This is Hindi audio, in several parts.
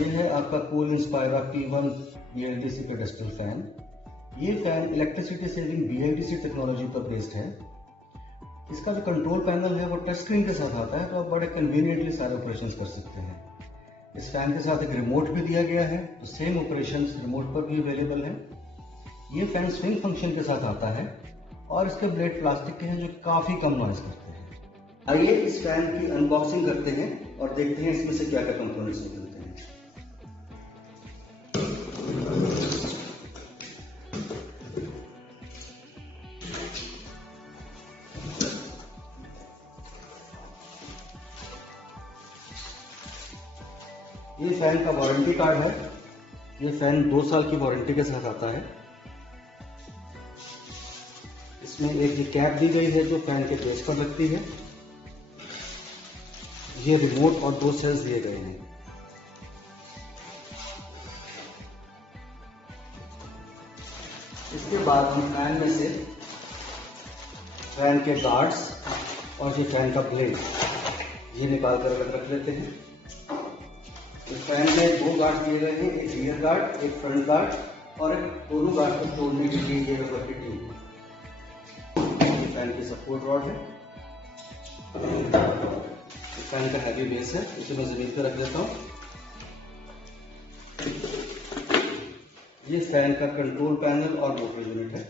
ये है आपका cool Inspira P1 BLDC pedestal fan. ये fan electricity saving BLDC technology पर बेस्ड है। इसका जो कंट्रोल पैनल है वो टच स्क्रीन के साथ आता है, तो आप बड़े कन्वीनियंटली सारे ऑपरेशंस कर सकते हैं। इस फैन के साथ एक रिमोट भी दिया गया है, तो सेम ऑपरेशंस रिमोट पर भी अवेलेबल है। ये फैन स्विंग फंक्शन के साथ आता है और इसके ब्लेड प्लास्टिक के हैं जो काफी कम नॉइज करते हैं। आइए इस फैन की अनबॉक्सिंग करते हैं और देखते हैं इसमें से क्या क्या कंपोनेंट्स निकलते हैं। ये फैन का वारंटी कार्ड है। ये फैन 2 साल की वारंटी के साथ आता है। इसमें एक ये कैप दी गई है जो फैन के बेस पर लगती है। ये रिमोट और 2 सेल्स दिए गए हैं। इसके बाद हम फैन में से फैन के गार्ड्स और ये फैन का ब्लेड ये निकाल कर अलग रख लेते हैं। इस फैन में 2 गार्ड दिए गए हैं, एक रियर गार्ड, एक फ्रंट गार्ड और एक दोनों गार्ड को जोड़ने के लिए ये रबर की ट्यूब। फैन की सपोर्ट रॉड है। फैन का हैवी बेस है, इसे मैं जमीन पर रख देता हूँ। ये फैन का कंट्रोल पैनल और मोटर यूनिट है।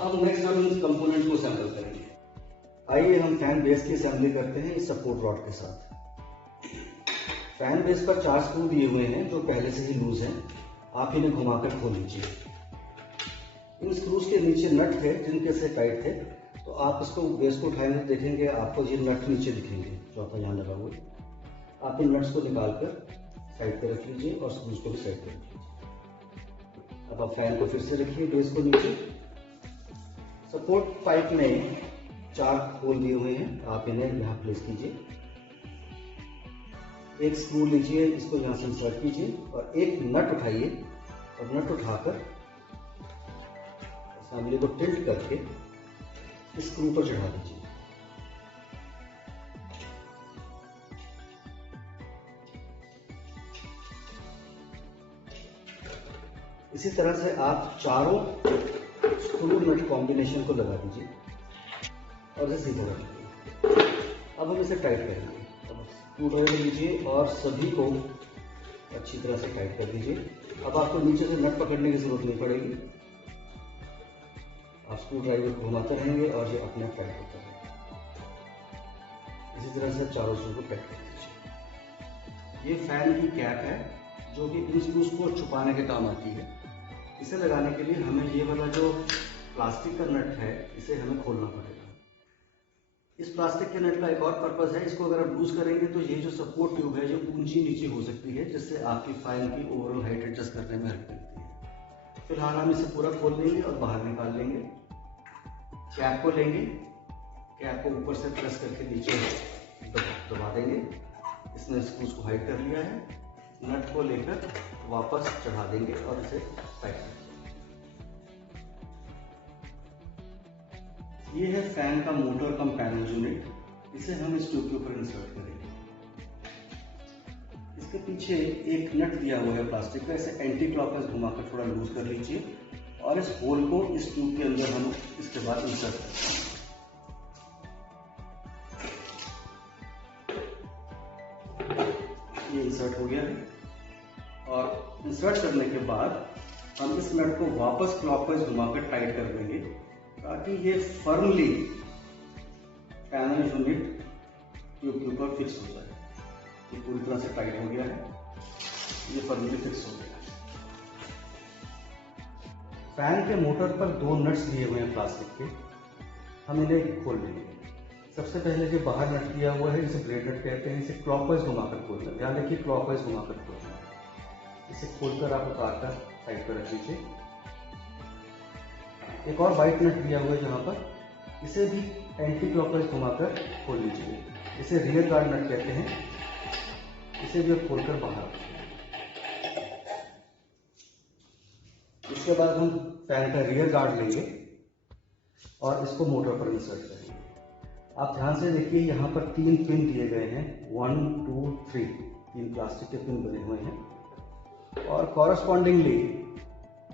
अब नेक्स्ट हम इस कंपोनेंट को असेंबल करेंगे। आइए हम फैन बेस की असेंबली करते हैं इस सपोर्ट रॉड के साथ। फैन बेस पर 4 स्क्रू दिए हुए हैं जो पहले से ही लूज हैं। आप इन्हें घुमाकर खोल लीजिए। इन स्क्रूज के नीचे नट थे जिनके से टाइट थे, तो आप इसको बेस को उठाएंगे तो देखेंगे आपको ये नट नीचे दिखेंगे, चौथा यहाँ लगा हुआ है। आप इन नट्स को निकालकर साइड पर रख लीजिए और स्क्रूज को भी साइड पर रखिए। अब आप फैन को फिर से रखिए बेस को नीचे। सपोर्ट पाइप में 4 होल दिए हुए हैं, आप इन्हें यहाँ प्लेस कीजिए। एक स्क्रू लीजिए, इसको यहाँ से इंसर्ट कीजिए और एक नट उठाइए और नट उठाकर असेंबली को टिल्ट करके इस स्क्रू पर चढ़ा दीजिए। इसी तरह से आप चारों स्क्रू नट कॉम्बिनेशन को लगा दीजिए और इसे सीधा रख दीजिए। अब हम इसे टाइट करेंगे। स्क्रू ड्राइवर लीजिए और सभी को अच्छी तरह से टाइट कर दीजिए। अब आपको नीचे से नट पकड़ने की जरूरत नहीं पड़ेगी। आप स्क्रू ड्राइवर घुमाते रहेंगे और ये अपने आप टाइट होता रहेगा। इसी तरह से चारों स्क्रू को टाइट कर दीजिए। ये फैन की कैप है जो कि इन स्क्रूज को छुपाने के काम आती है। इसे लगाने के लिए हमें ये वाला जो प्लास्टिक का नट है इसे हमें खोलना पड़ेगा। इस प्लास्टिक के नट का एक और पर्पस है, इसको अगर आप लूज करेंगे तो ये जो सपोर्ट ट्यूब है ये ऊंची नीचे हो सकती है, जिससे आपकी फैन की ओवरऑल हाइट एडजस्ट करने में हेल्प मिलती है। फिलहाल हम इसे पूरा खोल लेंगे और बाहर निकाल लेंगे। कैप को लेंगे, कैप को ऊपर से प्रेस करके नीचे दबा देंगे। इसने स्क्रूज को हाइट कर लिया है। नट को लेकर वापस चढ़ा देंगे और इसे टाइट कर देंगे। ये है फैन का मोटर कम पैनल यूनिट। इसे हम इस ट्यूब के ऊपर इंसर्ट करेंगे। इसके पीछे एक नट दिया हुआ है प्लास्टिक का, इसे एंटी क्लॉकवाइज घुमाकर थोड़ा लूज कर लीजिए और इस होल को इस ट्यूब के अंदर हम इसके बाद इंसर्ट करेंगे। ये इंसर्ट हो गया है और इंसर्ट करने के बाद हम इस नट को वापस क्लॉकवाइज घुमाकर टाइट कर देंगे ताकि ये फर्मली पैनल यूनिट ट्यूब के ऊपर फिक्स हो जाए। ये पूरी तरह से टाइट हो गया है, ये फर्मली फिक्स हो गया है। फैन के मोटर पर 2 नट्स दिए हुए हैं प्लास्टिक के, हम इन्हें खोल लेंगे। सबसे पहले जो बाहर नट दिया हुआ है इसे ब्लेड नट कहते हैं। इसे क्लॉकवाइज घुमाकर खोलना, ध्यान रखिए क्लॉकवाइज घुमाकर खोलना। इसे खोलकर आप उतार कर साइड पर रख लीजिए। एक और वाइट नट दिया हुआ है यहाँ पर, इसे भी एंटी क्लॉकवाइज घुमाकर खोल लीजिए। इसे रियर गार्ड नट कहते हैं। इसे भी खोलकर बाहर रखिए। इसके बाद हम फैन का रियर गार्ड लेंगे और इसको मोटर पर इंसर्ट करेंगे। आप ध्यान से देखिए, यहाँ पर 3 पिन दिए गए हैं, 1 2 3, 3 प्लास्टिक के पिन बने हुए हैं और कॉरस्पॉन्डिंगली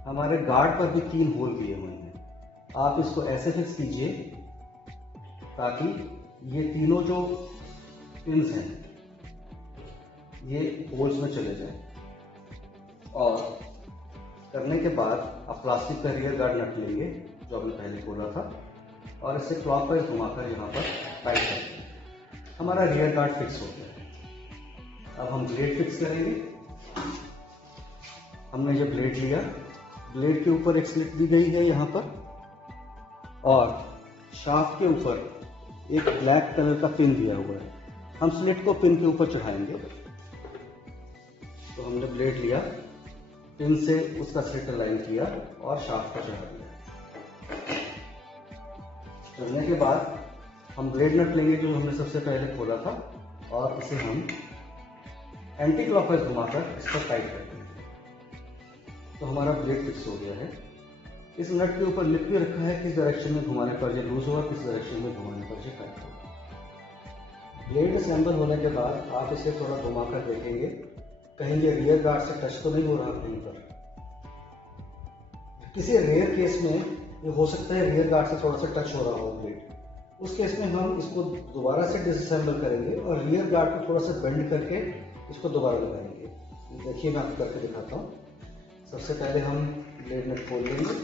हमारे गार्ड पर भी 3 होल दिए हुए हैं। आप इसको ऐसे फिक्स कीजिए ताकि ये तीनों जो पिन्स हैं ये होल्स में चले जाएं। और करने के बाद आप प्लास्टिक का रियर गार्ड नट लेंगे जो अभी पहले खोला था और इसे क्लॉकवाइज घुमाकर यहाँ पर टाइट कर देंगे। हमारा रियर गार्ड फिक्स हो गया। अब हम ब्लेड फिक्स करेंगे। हमने ये ब्लेड लिया, ब्लेड के ऊपर एक स्लिट दी गई है यहाँ पर और शाफ्ट के ऊपर एक ब्लैक कलर का पिन दिया हुआ है। हम स्लिट को पिन के ऊपर चढ़ाएंगे। तो हमने ब्लेड लिया, पिन से उसका स्लिट अलाइन किया और शाफ्ट पर चढ़ा दिया। चढ़ने के बाद हम ब्लेड नट लेंगे जो हमने सबसे पहले खोला था और इसे हम एंटी क्लॉकवाइज घुमाकर इस पर टाइट कर देंगे। तो हमारा ब्लेड फिक्स हो गया है। इस नट के ऊपर लिख के रखा है किस डायरेक्शन में घुमाने पर ये लूज होगा, किस डायरेक्शन में घुमाने पर ये टाइट होगा। ब्लेड असेंबल होने के बाद आप इसे थोड़ा घुमाकर देखेंगे कहीं ये रियर गार्ड से टच तो नहीं हो रहा कहीं पर। किसी रेयर केस में ये हो सकता है रियर गार्ड से थोड़ा सा टच हो रहा हो ब्लेड। उस केस में हम इसको दोबारा से डिसअसेंबल करेंगे और रियर गार्ड को थोड़ा सा बेंड करके इसको दोबारा लगाएंगे। देखिए मैं आपको करके दिखाता हूँ। सबसे पहले हम ब्लेड नट खोल लेंगे,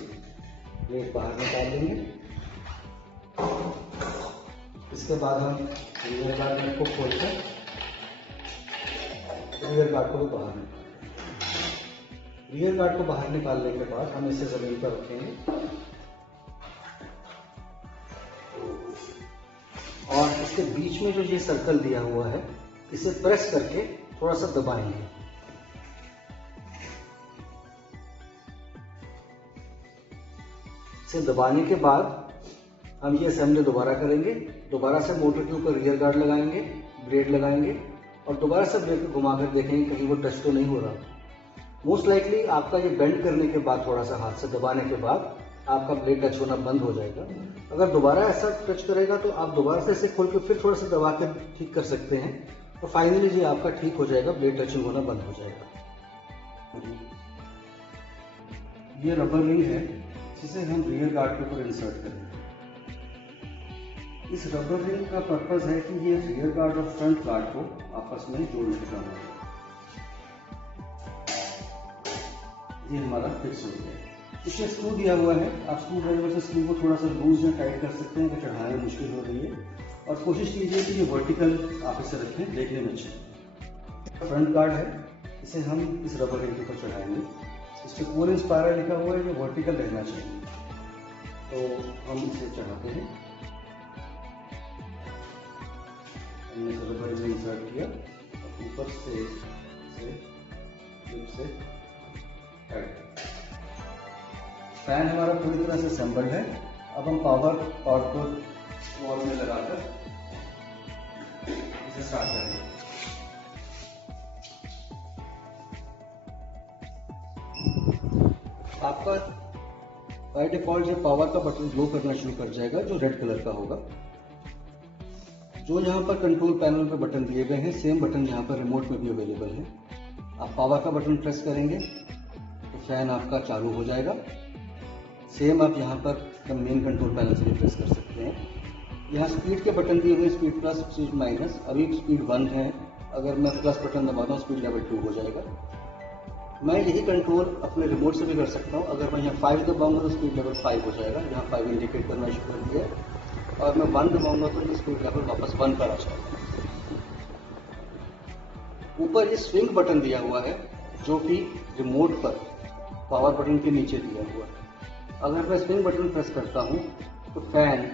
ब्लेड बाहर निकाल लेंगे। इसके बाद हम रियर गार्ड नट को खोलकर रियर गार्ड को भी बाहर निकालेंगे। रियर गार्ड को बाहर निकालने के बाद हम इसे जमीन पर रखेंगे और इसके बीच में जो ये सर्कल दिया हुआ है इसे प्रेस करके थोड़ा सा दबाएंगे। इसे दबाने के बाद हम ये असेंबली दोबारा करेंगे। दोबारा से मोटर के ऊपर रियर गार्ड लगाएंगे, ब्लेड लगाएंगे और दोबारा से ब्लेड को घुमाकर देखेंगे कहीं वो टच तो नहीं हो रहा। मोस्ट लाइकली आपका ये बेंड करने के बाद थोड़ा सा हाथ से दबाने के बाद आपका ब्लेड टच होना बंद हो जाएगा। अगर दोबारा ऐसा टच करेगा तो आप दोबारा से इसे खोल के फिर थोड़ा सा दबा कर ठीक कर सकते हैं। तो फाइनली ये आपका ठीक हो जाएगा, ब्लेड टचिंग होना बंद हो जाएगा। ये रबर रिंग है जिसे हम रियर गार्ड के ऊपर इंसर्ट करेंगे। इस रबर रिंग का पर्पज है कि ये रियर गार्ड और फ्रंट गार्ड को आपस में जोड़ने का काम है। ये हमारा फिक्स हो गया। इसमें स्क्रू दिया हुआ है, आप स्क्रू ड्राइवर से स्क्रू को थोड़ा सा लूज या टाइट कर सकते हैं, अगर चढ़ाने मुश्किल हो रही है। और कोशिश कीजिए कि ये वर्टिकल आप इसे रखें, देखने में अच्छा। फ्रंट गार्ड है, इसे हम इस रबर रिंग के ऊपर चढ़ाएंगे। इस पर कोर इंस्पायर लिखा हुआ है, ये वर्टिकल रहना चाहिए। तो हम इसे चढ़ाते हैं। हमने रबर रिंग इंसर्ट किया और ऊपर से फैन हमारा पूरी तरह से असेंबल्ड है। अब हम पावर पॉट को वॉल में लगाकर इसे स्टार्ट करेंगे। आपका बाय डिफॉल्ट जो पावर का बटन ग्लो करना शुरू कर जाएगा जो रेड कलर का होगा। जो यहाँ पर कंट्रोल पैनल पे बटन दिए गए हैं सेम बटन यहाँ पर रिमोट में भी अवेलेबल है। आप पावर का बटन प्रेस करेंगे तो फैन आपका चालू हो जाएगा। सेम आप यहाँ पर मेन कंट्रोल पैनल से भी प्रेस कर सकते हैं। यहाँ स्पीड के बटन दिए हुए, स्पीड प्लस, स्पीड माइनस। अभी स्पीड 1 है, अगर मैं प्लस बटन दबाता हूँ स्पीड लेवल 2 हो जाएगा। मैं यही कंट्रोल अपने रिमोट से भी कर सकता हूँ। अगर मैं यहाँ 5 दबाऊंगा तो स्पीड लेवल 5 हो जाएगा, यहाँ 5 इंडिकेट करना शुरू कर दिया। और मैं 1 दबाऊंगा तो स्पीड लेवल वापस 1 पर आ जाएगा। ऊपर ये स्विंग बटन दिया हुआ है जो कि रिमोट पर पावर बटन के नीचे दिया हुआ है। अगर मैं स्विंग बटन प्रेस करता हूं तो फैन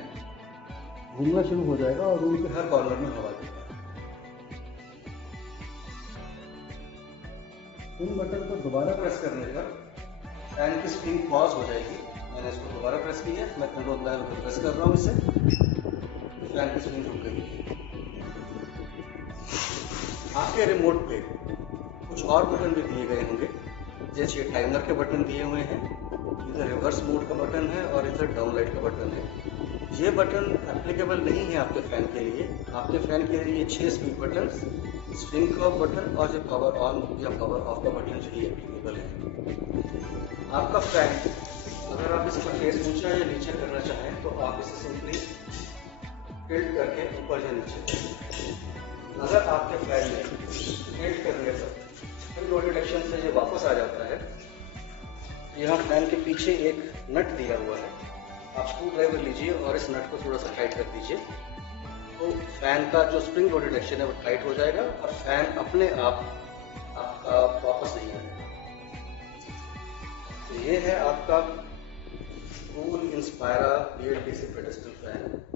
घूमना शुरू हो जाएगा और रूम के हर कॉर्नर में हवा देगा। स्विंग बटन को दोबारा प्रेस करने पर फैन की स्प्रिंग पॉज हो जाएगी। मैंने इसको दोबारा प्रेस किया, मैं कंट्रोल पैनल पर प्रेस कर रहा हूँ इसे, फैन की स्प्रिंग रुक गई। आपके रिमोट पे कुछ और बटन भी दिए गए होंगे, जैसे टाइमर के बटन दिए हुए हैं, इधर रिवर्स मोड का बटन है और इधर डाउन लाइट का बटन है। ये बटन एप्लीकेबल नहीं है आपके फैन के लिए। आपके फैन के लिए 6 speed button, spring curve button और जो पावर ऑन या पावर ऑफ का बटन जो ये एप्लीकेबल है। आपका फैन अगर आप इसका फेस ऊंचा या नीचे करना चाहें तो आप इसे सिंपली टिल्ट करके ऊपर या नीचे करें। अगर आपके फैन में टिल्ट करने पर स्प्रिंग लोडेड एक्शन से ये वापस आ जाता है, यहाँ फैन के पीछे एक नट दिया हुआ है, आप स्क्रू ड्राइवर लीजिए और इस नट को थोड़ा सा टाइट कर दीजिए, तो फैन का जो स्प्रिंग लोडेड एक्शन है वो टाइट हो जाएगा और फैन अपने आप आपका वापस नहीं आएगा। तो ये है आपका कूल इंस्पायरा VLTC पेडेस्टल फैन।